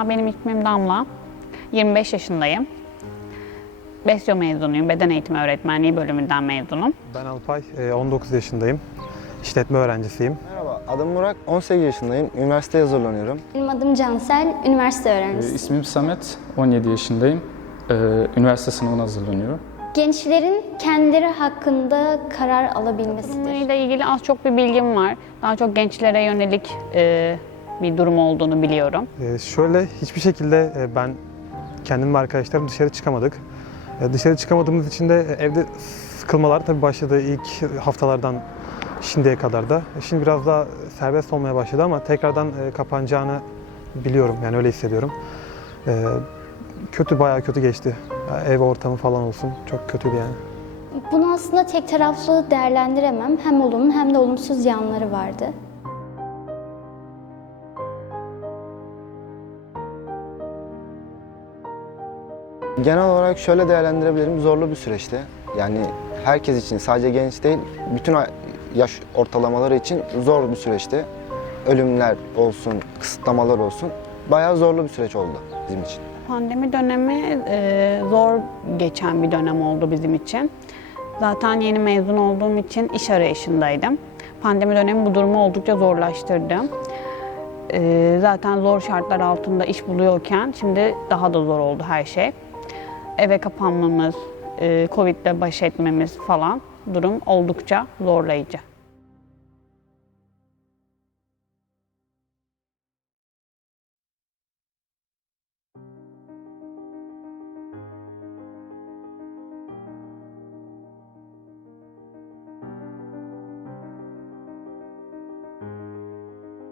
Merhaba, benim ismim Damla. 25 yaşındayım. Besyo mezunuyum. Beden eğitimi öğretmenliği bölümünden mezunum. Ben Alpay, e, 19 yaşındayım. İşletme öğrencisiyim. Merhaba, adım Burak, 18 yaşındayım. Üniversiteye hazırlanıyorum. Benim adım Cansel, üniversite öğrencisiyim. İsmim Samet, 17 yaşındayım. Ee, Üniversite sınavına hazırlanıyorum. Gençlerin kendileri hakkında karar alabilmesidir. Bunlarla ilgili az çok bir bilgim var. Daha çok gençlere yönelik e, bir durum olduğunu biliyorum. E, şöyle hiçbir şekilde e, ben kendim ve arkadaşlarım dışarı çıkamadık. E, dışarı çıkamadığımız için de e, evde sıkılmalar tabii başladı ilk haftalardan şimdiye kadar da. Şimdi biraz daha serbest olmaya başladı ama tekrardan kapanacağını biliyorum. Yani öyle hissediyorum. Kötü, bayağı kötü geçti. Ev ortamı falan olsun. Çok kötüydü yani. Bunu aslında tek taraflı değerlendiremem. Hem olumlu hem de olumsuz yanları vardı. Genel olarak şöyle değerlendirebilirim, zorlu bir süreçti. Yani herkes için, sadece genç değil, bütün yaş ortalamaları için zor bir süreçti. Ölümler olsun, kısıtlamalar olsun. Bayağı zorlu bir süreç oldu bizim için. Pandemi dönemi e, zor geçen bir dönem oldu bizim için. Zaten yeni mezun olduğum için iş arayışındaydım. Pandemi dönemi bu durumu oldukça zorlaştırdı. E, zaten zor şartlar altında iş buluyorken şimdi daha da zor oldu her şey. Eve kapanmamız, e, Covid'le baş etmemiz falan durum oldukça zorlayıcı.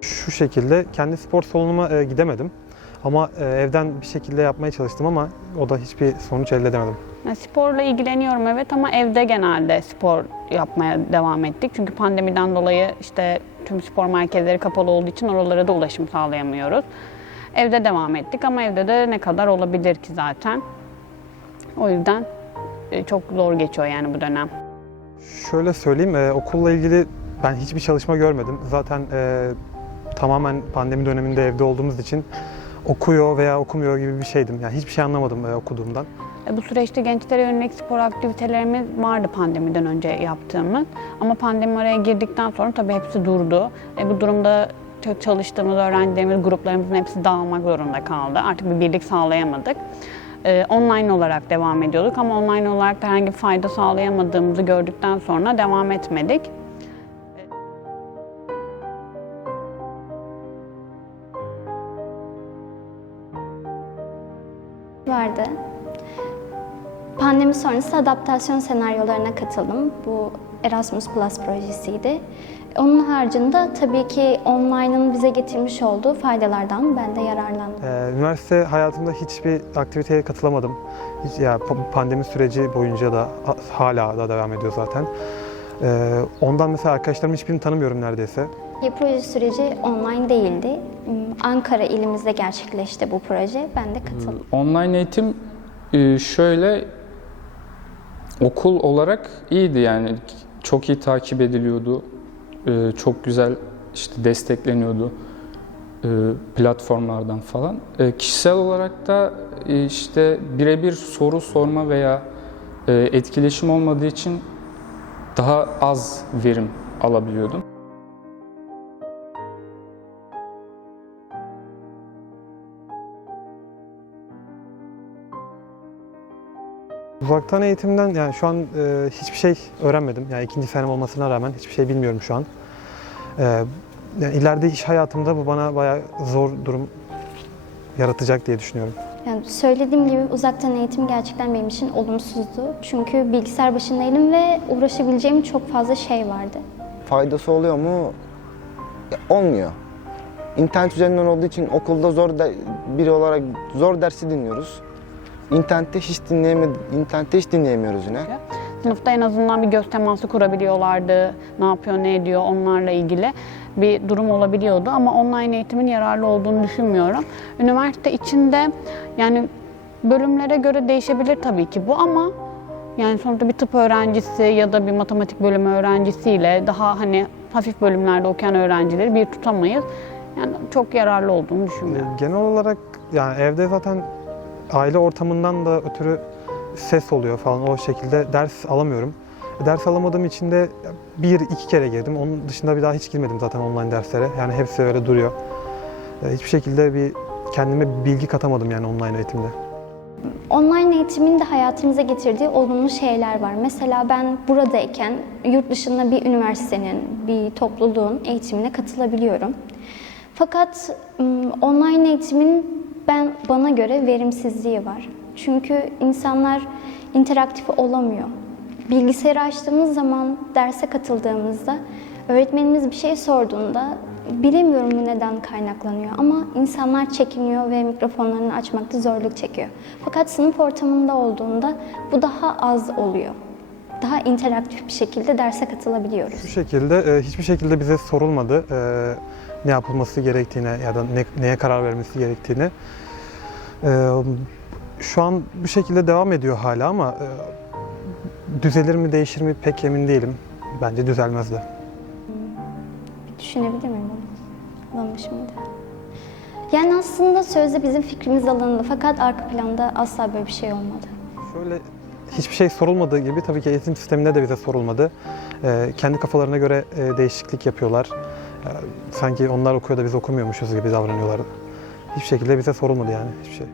Şu şekilde kendi spor salonuma e, gidemedim. Ama e, evden bir şekilde yapmaya çalıştım ama o da hiçbir sonuç elde edemedim. Yani sporla ilgileniyorum evet ama evde genelde spor yapmaya devam ettik. Çünkü pandemiden dolayı işte tüm spor merkezleri kapalı olduğu için oralara da ulaşım sağlayamıyoruz. Evde devam ettik ama evde de ne kadar olabilir ki zaten. O yüzden e, çok zor geçiyor yani bu dönem. Şöyle söyleyeyim, e, okulla ilgili ben hiçbir çalışma görmedim. Zaten e, tamamen pandemi döneminde evde olduğumuz için okuyor veya okumuyor gibi bir şeydim. Yani hiçbir şey anlamadım e, okuduğumdan. Bu süreçte gençlere yönelik spor aktivitelerimiz vardı pandemiden önce yaptığımız. Ama pandemi araya girdikten sonra tabii hepsi durdu. E, bu durumda çalıştığımız öğrencilerimiz, gruplarımızın hepsi dağılmak zorunda kaldı. Artık bir birlik sağlayamadık. E, online olarak devam ediyorduk ama online olarak da herhangi bir fayda sağlayamadığımızı gördükten sonra devam etmedik. Vardı. Pandemi sonrası adaptasyon senaryolarına katıldım. Bu Erasmus Plus projesiydi. Onun haricinde tabii ki online'ın bize getirmiş olduğu faydalardan ben de yararlandım. E, üniversite hayatımda hiçbir aktiviteye katılamadım. Hiç, ya pa- pandemi süreci boyunca da ha- hala da devam ediyor zaten. E, ondan mesela arkadaşlarımı hiçbirini tanımıyorum neredeyse. Proje süreci online değildi. Hmm, Ankara ilimizde gerçekleşti bu proje. Ben de katıldım. Online eğitim e, şöyle okul olarak iyiydi yani çok iyi takip ediliyordu. E, Çok güzel işte destekleniyordu e, platformlardan falan. E, Kişisel olarak da işte birebir soru sorma veya etkileşim olmadığı için daha az verim alabiliyordum. Uzaktan eğitimden yani şu an e, hiçbir şey öğrenmedim. Yani ikinci senem olmasına rağmen hiçbir şey bilmiyorum şu an. E, yani ileride iş hayatımda bu bana bayağı zor durum yaratacak diye düşünüyorum. Yani söylediğim gibi uzaktan eğitim gerçekten benim için olumsuzdu. Çünkü bilgisayar başındaydım ve uğraşabileceğim çok fazla şey vardı. Faydası oluyor mu? Ya, Olmuyor. İnternet üzerinden olduğu için okulda zor de- biri olarak zor dersi dinliyoruz. İnternette hiç dinleyeme internette hiç dinleyemiyoruz yine. Sınıfta en azından bir göz teması kurabiliyorlardı. Ne yapıyor, ne ediyor onlarla ilgili bir durum olabiliyordu. Ama online eğitimin yararlı olduğunu düşünmüyorum. Üniversite içinde yani bölümlere göre değişebilir tabii ki bu ama yani sonuçta bir tıp öğrencisi ya da bir matematik bölümü öğrencisiyle daha hani hafif bölümlerde okuyan öğrencileri bir tutamayız. Yani çok yararlı olduğunu düşünmüyorum. Genel olarak yani evde zaten aile ortamından da ötürü ses oluyor falan o şekilde ders alamıyorum. Ders alamadığım için de bir iki kere girdim. Onun dışında bir daha hiç girmedim zaten online derslere. Yani hepsi öyle duruyor. E, Hiçbir şekilde bir kendime bilgi katamadım yani online eğitimde. Online eğitimin de hayatımıza getirdiği olumlu şeyler var. Mesela ben buradayken yurt dışında bir üniversitenin, bir topluluğun eğitimine katılabiliyorum. Fakat online eğitimin ben bana göre verimsizliği var. Çünkü insanlar interaktif olamıyor. Bilgisayarı açtığımız zaman derse katıldığımızda öğretmenimiz bir şey sorduğunda bilemiyorum bu neden kaynaklanıyor ama insanlar çekiniyor ve mikrofonlarını açmakta zorluk çekiyor. Fakat sınıf ortamında olduğunda bu daha az oluyor. Daha interaktif bir şekilde derse katılabiliyoruz. Bu şekilde e, hiçbir şekilde bize sorulmadı e, ne yapılması gerektiğine ya da ne- neye karar vermesi gerektiğine. E, Şu an bu şekilde devam ediyor hala ama e, düzelir mi değişir mi pek emin değilim. Bence düzelmez de. Düşünebilir miyim bunu? Alınmış mıydı? Yani aslında sözde bizim fikrimiz alındı fakat arka planda asla böyle bir şey olmadı. Şöyle hiçbir şey sorulmadığı gibi tabii ki eğitim sisteminde de bize sorulmadı. E, kendi kafalarına göre e, değişiklik yapıyorlar. Sanki onlar okuyor da biz okumuyormuşuz gibi davranıyorlar. Hiçbir şekilde bize sorulmadı yani hiçbir şey.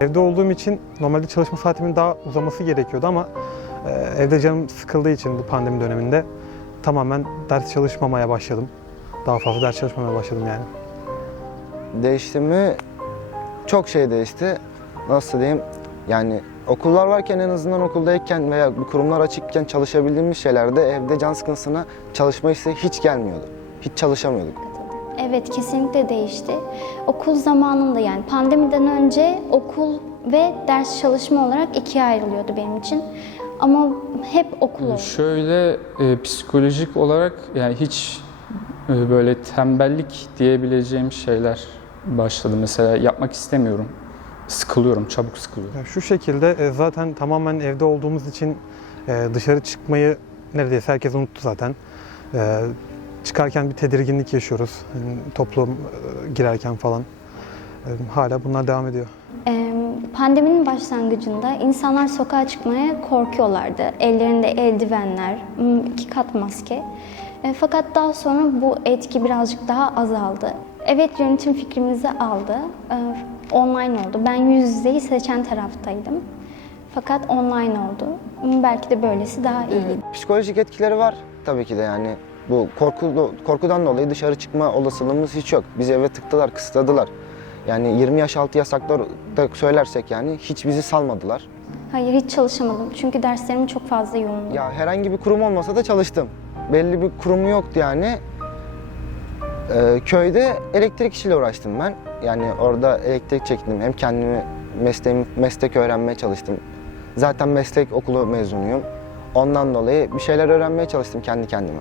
Evde olduğum için normalde çalışma saatimin daha uzaması gerekiyordu ama e, evde canım sıkıldığı için bu pandemi döneminde tamamen ders çalışmamaya başladım. Daha fazla ders çalışmamaya başladım yani. Değişti mi? Çok şey değişti. Nasıl diyeyim? Yani okullar varken en azından okuldayken veya bu kurumlar açıkken çalışabildiğimiz şeylerde evde can sıkıntısına çalışma isteği hiç gelmiyordu. Hiç çalışamıyorduk. Evet kesinlikle değişti. Okul zamanında yani pandemiden önce okul ve ders çalışma olarak ikiye ayrılıyordu benim için. Ama hep okul oldu. Şöyle e, psikolojik olarak yani hiç e, böyle tembellik diyebileceğim şeyler başladı. Mesela yapmak istemiyorum. Sıkılıyorum, çabuk sıkılıyorum. Ya Şu şekilde e, zaten tamamen evde olduğumuz için e, dışarı çıkmayı neredeyse herkes unuttu zaten. E, Çıkarken bir tedirginlik yaşıyoruz. Yani Toplum e, girerken falan. E, Hala bunlar devam ediyor. Pandeminin başlangıcında insanlar sokağa çıkmaya korkuyorlardı. Ellerinde eldivenler, iki kat maske. E, Fakat daha sonra bu etki birazcık daha azaldı. Evet yönetim fikrimizi aldı. E, Online oldu. Ben yüz yüzeyi seçen taraftaydım. Fakat online oldu. Belki de böylesi daha iyi. Psikolojik etkileri var tabii ki de yani. Bu korku, korkudan dolayı dışarı çıkma olasılığımız hiç yok. Bizi eve tıktılar, kısıtladılar. Yani 20 yaş altı yasaklar da söylersek yani hiç bizi salmadılar. Hayır hiç çalışamadım. Çünkü derslerim çok fazla yoğundu. Ya herhangi bir kurum olmasa da çalıştım. Belli bir kurumu yoktu yani. Ee, köyde elektrik işiyle uğraştım ben. Yani orada elektrik çektim. Hem kendimi mesleğim, meslek öğrenmeye çalıştım. Zaten meslek okulu mezunuyum. Ondan dolayı bir şeyler öğrenmeye çalıştım kendi kendime.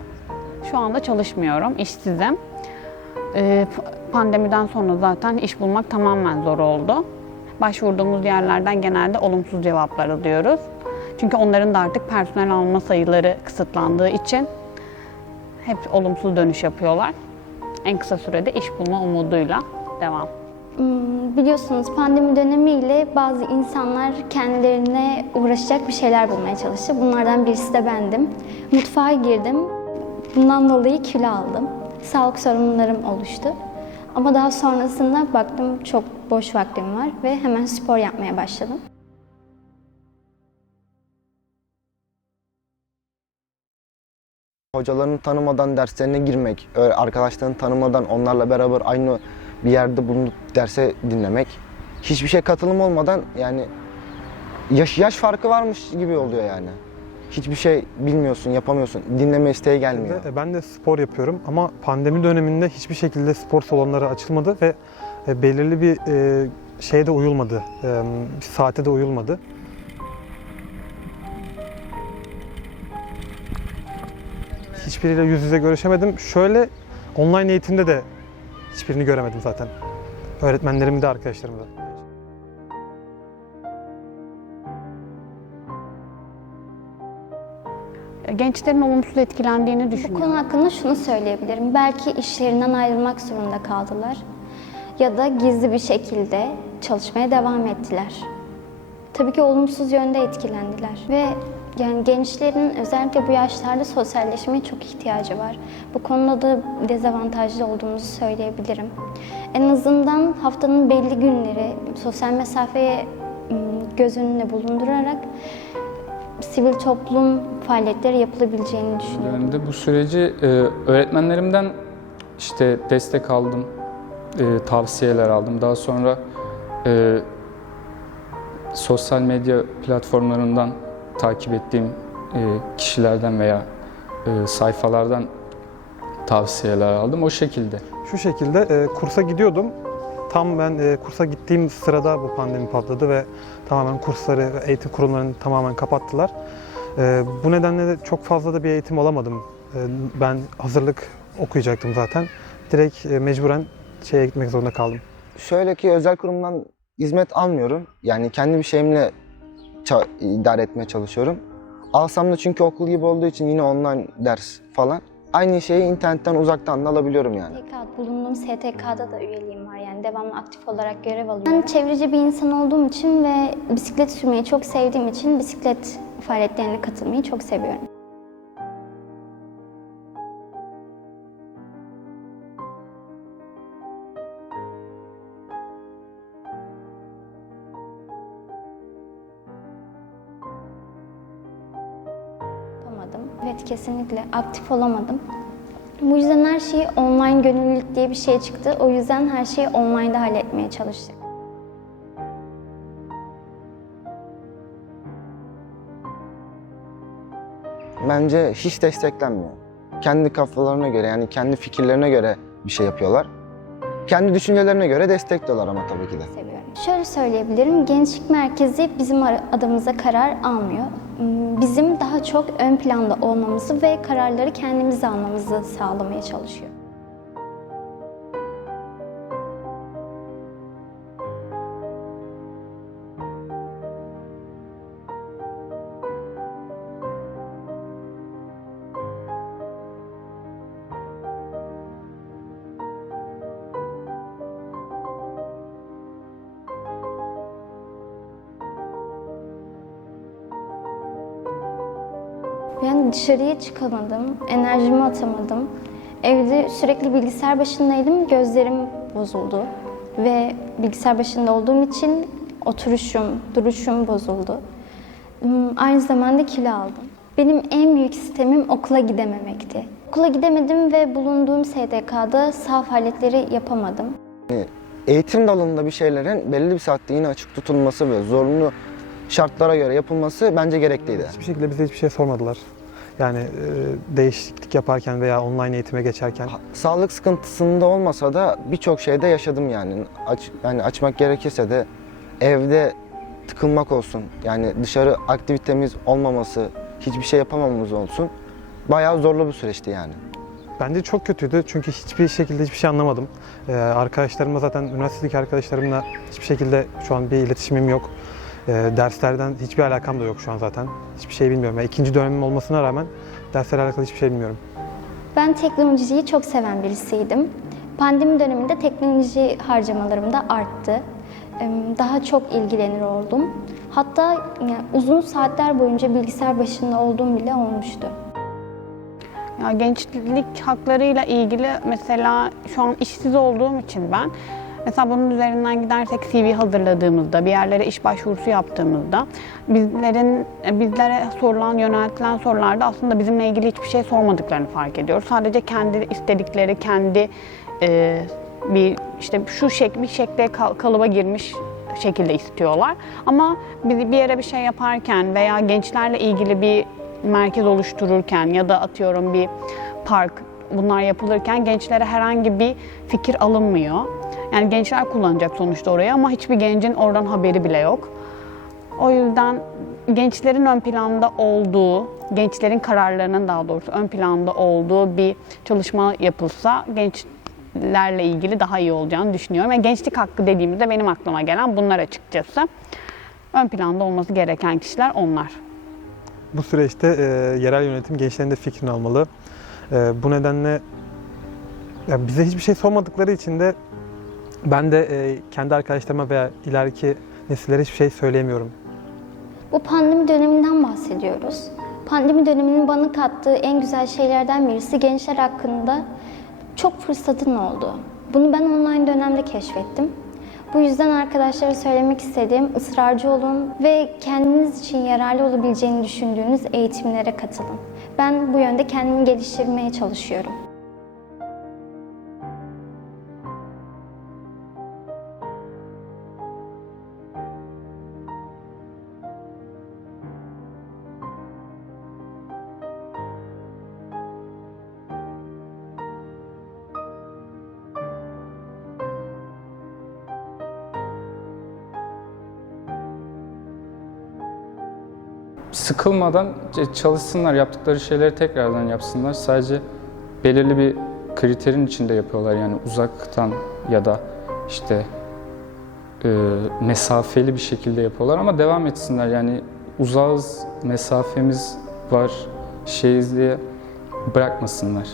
Şu anda çalışmıyorum, işsizim. Ee, pandemiden sonra zaten iş bulmak tamamen zor oldu. Başvurduğumuz yerlerden genelde olumsuz cevaplar alıyoruz. Çünkü onların da artık personel alma sayıları kısıtlandığı için hep olumsuz dönüş yapıyorlar. En kısa sürede iş bulma umuduyla devam. Hmm, Biliyorsunuz pandemi dönemiyle bazı insanlar kendilerine uğraşacak bir şeyler bulmaya çalıştı. Bunlardan birisi de bendim. Mutfağa girdim. Bundan dolayı kilo aldım. Sağlık sorunlarım oluştu. Ama daha sonrasında baktım çok boş vaktim var ve hemen spor yapmaya başladım. Hocalarını tanımadan derslerine girmek, ö- arkadaşlarını tanımadan onlarla beraber aynı bir yerde bulunup derse dinlemek. Hiçbir şey katılım olmadan yani yaş, yaş farkı varmış gibi oluyor yani. Hiçbir şey bilmiyorsun, yapamıyorsun. Dinleme isteği gelmiyor. E, Ben de spor yapıyorum ama pandemi döneminde hiçbir şekilde spor salonları açılmadı ve e, belirli bir e, şeye de uyulmadı, bir saate de uyulmadı. Hiçbiriyle yüz yüze görüşemedim. Şöyle online eğitimde de hiçbirini göremedim zaten. Öğretmenlerimi de arkadaşlarımı da. gençlerin olumsuz etkilendiğini Bu düşünüyorum. konu hakkında şunu söyleyebilirim. Belki işlerinden ayrılmak zorunda kaldılar. Ya da gizli bir şekilde çalışmaya devam ettiler. Tabii ki olumsuz yönde etkilendiler. Ve yani gençlerin özellikle bu yaşlarda sosyalleşmeye çok ihtiyacı var. Bu konuda da dezavantajlı olduğumuzu söyleyebilirim. En azından haftanın belli günleri sosyal mesafeye göz önünde bulundurarak sivil toplum faaliyetleri yapılabileceğini düşünüyorum. dönemde bu süreci e, öğretmenlerimden işte destek aldım, e, tavsiyeler aldım. Daha sonra e, sosyal medya platformlarından takip ettiğim e, kişilerden veya e, sayfalardan tavsiyeler aldım. O şekilde. Şu şekilde e, kursa gidiyordum. Tam ben e, kursa gittiğim sırada bu pandemi patladı ve tamamen kursları, ve eğitim kurumlarını tamamen kapattılar. E, bu nedenle de çok fazla da bir eğitim alamadım. E, ben hazırlık okuyacaktım zaten. Direkt e, mecburen şeye gitmek zorunda kaldım. Şöyle ki özel kurumdan hizmet almıyorum. Yani kendi bir şeyimle idare etmeye çalışıyorum. Alsam da çünkü okul gibi olduğu için yine online ders falan. Aynı şeyi internetten uzaktan da alabiliyorum yani. STK, bulunduğum STK'da da üyeliğim var yani devamlı aktif olarak görev alıyorum. Ben çevreci bir insan olduğum için ve bisiklet sürmeyi çok sevdiğim için bisiklet faaliyetlerine katılmayı çok seviyorum. Kesinlikle aktif olamadım. Bu yüzden her şeyi online gönüllülük diye bir şey çıktı. O yüzden her şeyi online'da halletmeye çalıştık. Bence hiç desteklenmiyor. Kendi kafalarına göre yani kendi fikirlerine göre bir şey yapıyorlar. Kendi düşüncelerine göre destekliyorlar ama tabii ki de. seviyorum. Şöyle söyleyebilirim, gençlik merkezi bizim adımıza karar almıyor. Bizim daha çok ön planda olmamızı ve kararları kendimiz almamızı sağlamaya çalışıyor. Dışarıya çıkamadım, enerjimi atamadım. Evde sürekli bilgisayar başındaydım, gözlerim bozuldu. Ve bilgisayar başında olduğum için oturuşum, duruşum bozuldu. Hmm, Aynı zamanda kilo aldım. Benim en büyük sistemim okula gidememekti. Okula gidemedim ve bulunduğum SDK'da sağ faaliyetleri yapamadım. Eğitim dalında bir şeylerin belli bir saatte yine açık tutulması ve zorunlu şartlara göre yapılması bence gerekliydi. Hiçbir şekilde bize hiçbir şey sormadılar. Yani e, değişiklik yaparken veya online eğitime geçerken Sağlık sıkıntısında olmasa da birçok şeyde yaşadım yani. Aç, yani açmak gerekirse de evde tıkılmak olsun. Yani dışarı aktivitemiz olmaması, hiçbir şey yapamamamız olsun. Bayağı zorlu bir süreçti yani. Bence çok kötüydü çünkü hiçbir şekilde hiçbir şey anlamadım. Ee, arkadaşlarımla zaten üniversitedeki arkadaşlarımla hiçbir şekilde şu an bir iletişimim yok. Ee, derslerden hiçbir alakam da yok şu an zaten. Hiçbir şey bilmiyorum. Yani ikinci dönemim olmasına rağmen derslerle alakalı hiçbir şey bilmiyorum. Ben teknolojiyi çok seven birisiydim. Pandemi döneminde teknoloji harcamalarım da arttı. Eee, Daha çok ilgilenir oldum. Hatta yani uzun saatler boyunca bilgisayar başında olduğum bile olmuştu. Ya gençlik haklarıyla ilgili mesela şu an işsiz olduğum için ben mesela bunun üzerinden gidersek CV hazırladığımızda, bir yerlere iş başvurusu yaptığımızda bizlerin bizlere sorulan, yöneltilen sorularda aslında bizimle ilgili hiçbir şey sormadıklarını fark ediyoruz. Sadece kendi istedikleri, kendi e, bir işte şu şek bir şekle kal- kalıba girmiş şekilde istiyorlar. Ama bir yere bir şey yaparken veya gençlerle ilgili bir merkez oluştururken ya da atıyorum bir park bunlar yapılırken gençlere herhangi bir fikir alınmıyor. Yani gençler kullanacak sonuçta orayı ama hiçbir gencin oradan haberi bile yok. O yüzden gençlerin ön planda olduğu, gençlerin kararlarının daha doğrusu ön planda olduğu bir çalışma yapılsa gençlerle ilgili daha iyi olacağını düşünüyorum. Yani gençlik hakkı dediğimizde benim aklıma gelen bunlar açıkçası. Ön planda olması gereken kişiler onlar. bu süreçte e, yerel yönetim gençlerin de fikrini almalı. E, bu nedenle ya bize hiçbir şey sormadıkları için de ben de e, kendi arkadaşlarıma veya ileriki nesillere hiçbir şey söyleyemiyorum. Bu pandemi döneminden bahsediyoruz. Pandemi döneminin bana kattığı en güzel şeylerden birisi gençler hakkında çok fırsatın oldu. Bunu ben online dönemde keşfettim. Bu yüzden arkadaşlara söylemek istediğim ısrarcı olun ve kendiniz için yararlı olabileceğini düşündüğünüz eğitimlere katılın. Ben bu yönde kendimi geliştirmeye çalışıyorum. Sıkılmadan c- çalışsınlar, yaptıkları şeyleri tekrardan yapsınlar. Sadece belirli bir kriterin içinde yapıyorlar yani uzaktan ya da işte e, mesafeli bir şekilde yapıyorlar ama devam etsinler yani uzağız, mesafemiz var, şeyiz diye bırakmasınlar.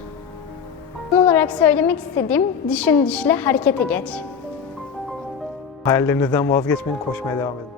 Son olarak söylemek istediğim düşün düşle harekete geç. Hayallerinizden vazgeçmeyin, koşmaya devam edin.